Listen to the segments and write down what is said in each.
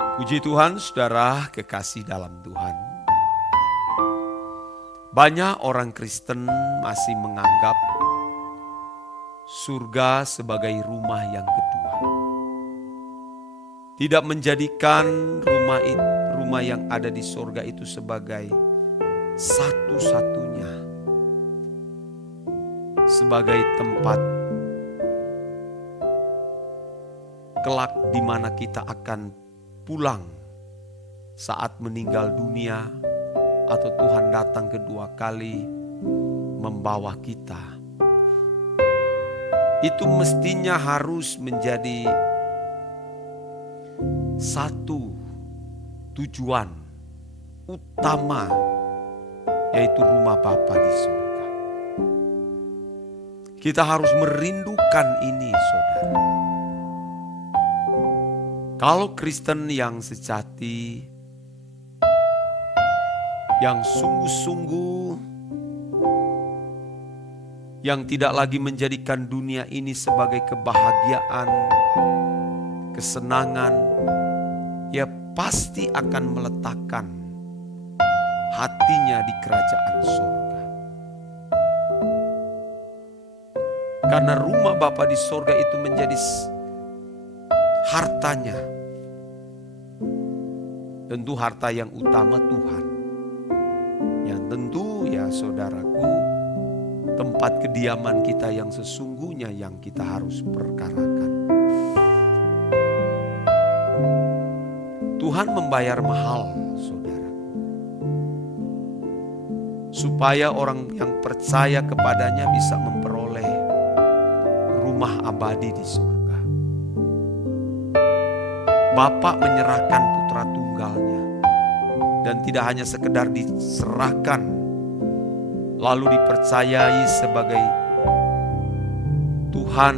Puji Tuhan, saudara kekasih dalam Tuhan. Banyak orang Kristen masih menganggap surga sebagai rumah yang kedua. Tidak menjadikan rumah yang ada di surga itu sebagai satu-satunya. Sebagai tempat kelak di mana kita akan pulang saat meninggal dunia atau Tuhan datang kedua kali membawa kita. Itu mestinya harus menjadi satu tujuan utama, yaitu rumah Bapa di surga. Kita harus merindukan ini, saudara. Kalau Kristen yang sejati, yang sungguh-sungguh, yang tidak lagi menjadikan dunia ini sebagai kebahagiaan, kesenangan, ia pasti akan meletakkan hatinya di kerajaan surga. Karena rumah Bapa di surga itu menjadi hartanya. Tentu harta yang utama Tuhan. Yang tentu ya saudaraku, tempat kediaman kita yang sesungguhnya yang kita harus perkarakan. Tuhan membayar mahal, saudara. Supaya orang yang percaya kepadanya bisa memperoleh rumah abadi di surga. Bapa menyerahkan putra tunggalnya. Dan tidak hanya sekedar diserahkan, lalu dipercayai sebagai Tuhan,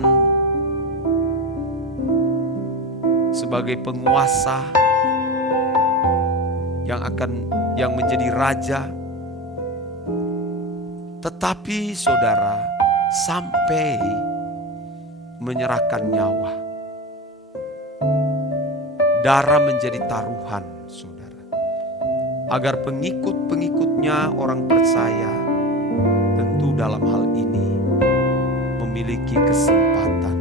sebagai penguasa yang menjadi raja. Tetapi saudara, sampai menyerahkan nyawa. Darah menjadi taruhan, saudara. Agar pengikut-pengikutnya orang percaya, tentu dalam hal ini memiliki kesempatan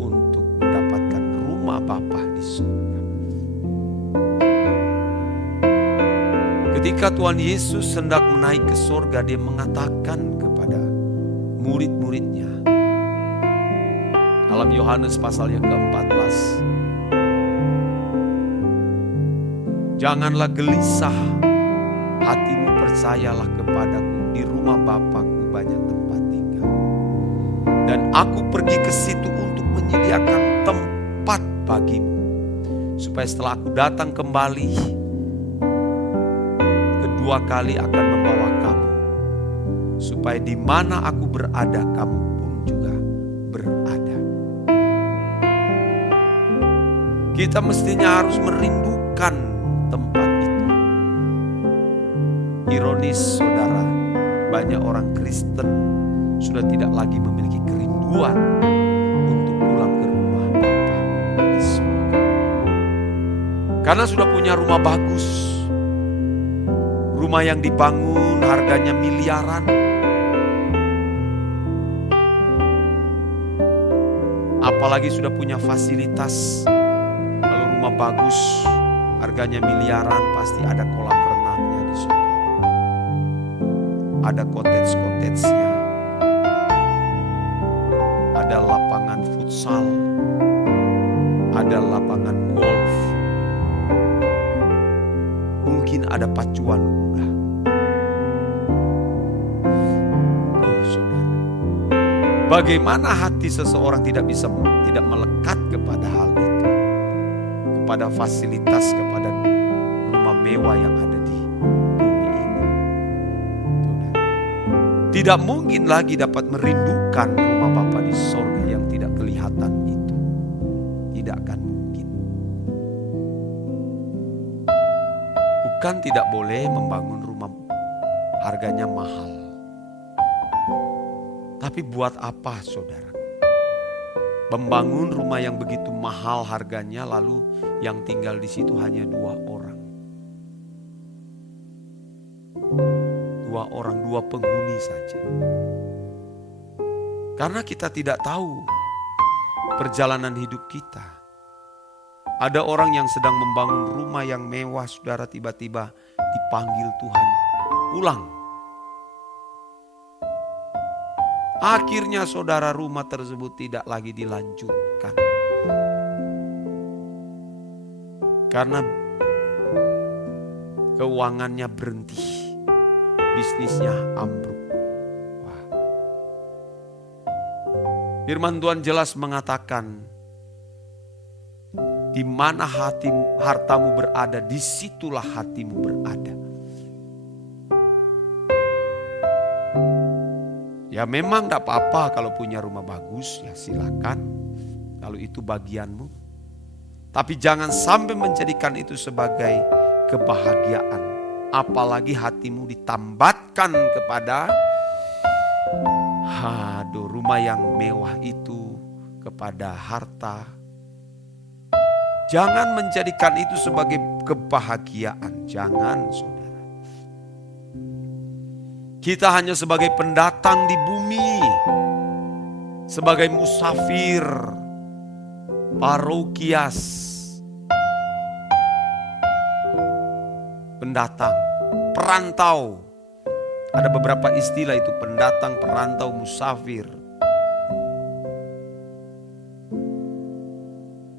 untuk mendapatkan rumah Bapa di surga. Ketika Tuhan Yesus hendak menaik ke surga, dia mengatakan kepada murid-muridnya dalam Yohanes pasal yang ke-14, janganlah gelisah hatimu, percayalah kepadaku, di rumah Bapa-Ku banyak tempat tinggal. Dan aku pergi ke situ untuk menyediakan tempat bagimu, supaya setelah aku datang kembali, kedua kali akan membawa kamu, supaya di mana aku berada, kamu pun juga berada. Kita mestinya harus merindukan tempat itu. Ironis, saudara, banyak orang Kristen sudah tidak lagi memiliki kerinduan untuk pulang ke rumah Bapa di surga. Karena sudah punya rumah bagus, rumah yang dibangun harganya miliaran. Apalagi sudah punya fasilitas, kalau rumah bagus harganya miliaran, pasti ada kolam renangnya di situ. Ada cottage-cottagenya. Ada lapangan futsal. Ada lapangan golf. Mungkin ada pacuan kuda. Oh, saudara. Bagaimana hati seseorang tidak melekat kepada hal itu? Kepada fasilitas, kepada rumah mewah yang ada di bumi ini. Tidak mungkin lagi dapat merindukan rumah Bapa di surga yang tidak kelihatan itu. Tidak akan mungkin. Bukan tidak boleh membangun rumah harganya mahal. Tapi buat apa, saudara? Membangun rumah yang begitu mahal harganya, lalu yang tinggal di situ hanya 2 orang. 2 orang, 2 penghuni saja. Karena kita tidak tahu perjalanan hidup kita. Ada orang yang sedang membangun rumah yang mewah, saudara, tiba-tiba dipanggil Tuhan, pulang. Akhirnya saudara, rumah tersebut tidak lagi dilanjutkan. Karena keuangannya berhenti, bisnisnya ambruk. Wah. Firman Tuhan jelas mengatakan, di mana hartamu berada, disitulah hatimu berada. Ya memang tidak apa-apa kalau punya rumah bagus, ya silakan. Kalau itu bagianmu. Tapi jangan sampai menjadikan itu sebagai kebahagiaan. Apalagi hatimu ditambatkan kepada rumah yang mewah itu, kepada harta. Jangan menjadikan itu sebagai kebahagiaan. Jangan, saudara. Kita hanya sebagai pendatang di bumi, sebagai musafir, parokias, pendatang, perantau. Ada beberapa istilah itu, pendatang, perantau, musafir.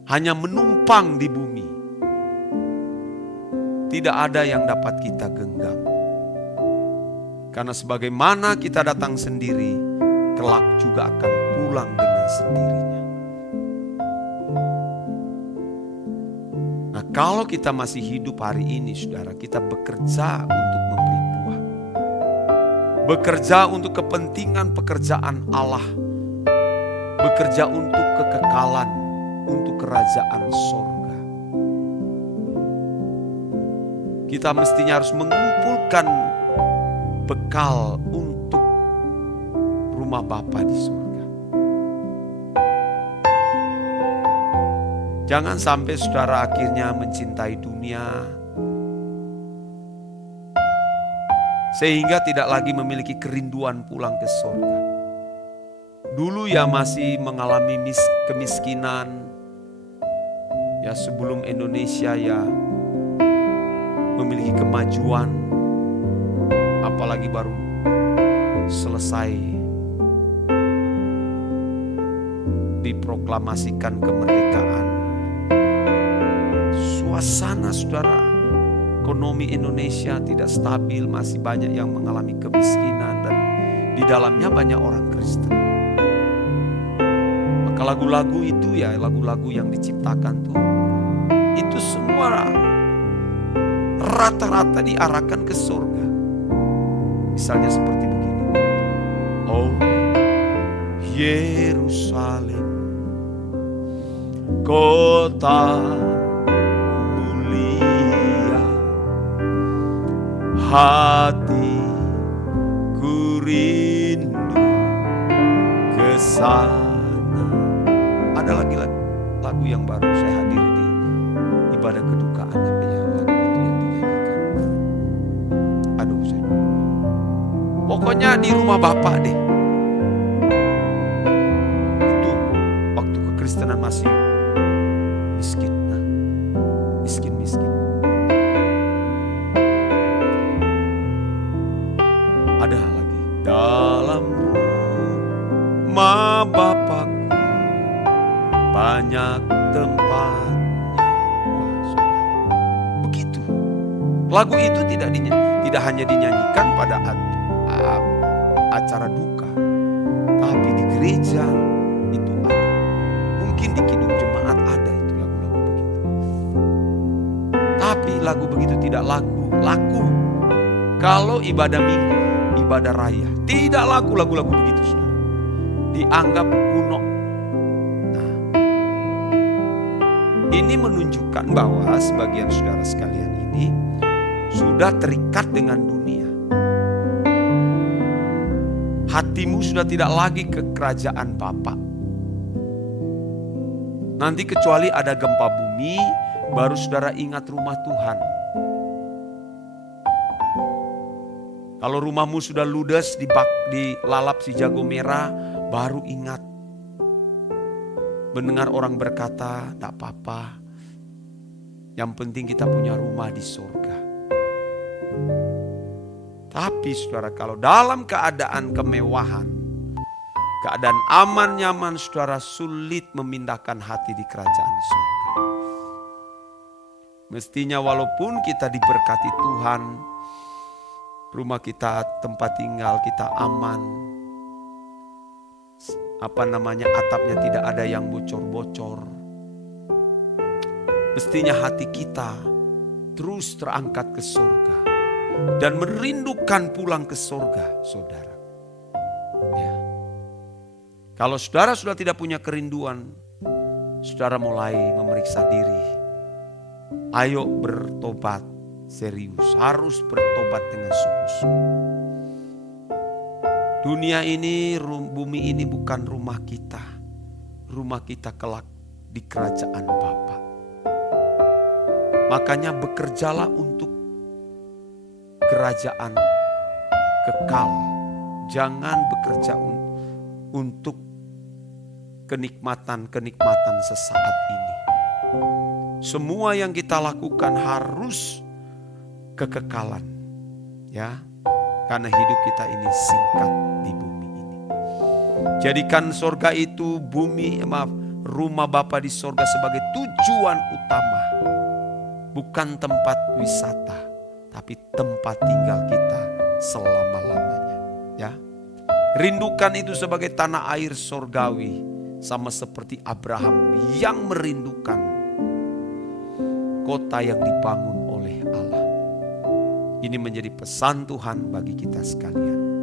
Hanya menumpang di bumi. Tidak ada yang dapat kita genggam. Karena sebagaimana kita datang sendiri, kelak juga akan pulang dengan sendirinya. Nah, kalau kita masih hidup hari ini, saudara, kita bekerja untuk memberi buah. Bekerja untuk kepentingan pekerjaan Allah. Bekerja untuk kekekalan, untuk kerajaan sorga. Kita mestinya harus mengumpulkan bekal untuk rumah Bapa di surga. Jangan sampai saudara akhirnya mencintai dunia sehingga tidak lagi memiliki kerinduan pulang ke surga. Dulu ya masih mengalami kemiskinan, ya sebelum Indonesia ya memiliki kemajuan. Apalagi baru selesai diproklamasikan kemerdekaan. Suasana, saudara, ekonomi Indonesia tidak stabil, masih banyak yang mengalami kemiskinan dan di dalamnya banyak orang Kristen. Maka lagu-lagu itu ya, lagu-lagu yang diciptakan tuh, itu semua rata-rata diarahkan ke surga. Misalnya seperti begini. Oh Yerusalem, kota mulia, hatiku rindu ke sana. Ada lagi lagu yang baru saya hadiri di ibadah kedukaan, namanya lagu itu yang dinyanyikan. Aduh, pokoknya di rumah Bapak deh. Itu waktu kekristenan masih miskin. Nah, miskin-miskin. Ada lagi. Dalam rumah Bapakku banyak tempatnya. Wah, begitu. Lagu itu tidak hanya dinyanyikan pada acara duka, tapi di gereja itu ada. Mungkin di kidung jemaat ada itu lagu-lagu begitu. Tapi lagu begitu tidak laku kalau ibadah minggu, ibadah raya. Tidak laku lagu-lagu begitu, saudara. Dianggap kuno. Nah, ini menunjukkan bahwa sebagian saudara sekalian ini sudah terikat dengan dunia. Hatimu sudah tidak lagi ke kerajaan Bapa. Nanti kecuali ada gempa bumi, baru saudara ingat rumah Tuhan. Kalau rumahmu sudah ludes, dilalap si jago merah, baru ingat. Mendengar orang berkata, tak apa-apa. Yang penting kita punya rumah di surga. Tapi saudara, kalau dalam keadaan kemewahan, keadaan aman nyaman, saudara, sulit memindahkan hati di kerajaan surga. Mestinya walaupun kita diberkati Tuhan, rumah kita, tempat tinggal kita aman, atapnya tidak ada yang bocor-bocor. Mestinya hati kita terus terangkat ke surga dan merindukan pulang ke surga, saudara. Ya. Kalau saudara sudah tidak punya kerinduan, saudara mulai memeriksa diri. Ayo bertobat serius, harus bertobat dengan sungguh-sungguh. Dunia ini, bumi ini bukan rumah kita. Rumah kita kelak di kerajaan Bapa. Makanya bekerjalah untuk kerajaan kekal. Jangan bekerja untuk kenikmatan-kenikmatan sesaat ini. Semua yang kita lakukan harus kekekalan. Ya, karena hidup kita ini singkat di bumi ini. Jadikan sorga itu rumah Bapa di sorga sebagai tujuan utama. Bukan tempat wisata, tapi tempat tinggal kita selama-lamanya. Ya, rindukan itu sebagai tanah air sorgawi, sama seperti Abraham yang merindukan kota yang dibangun oleh Allah. Ini menjadi pesan Tuhan bagi kita sekalian.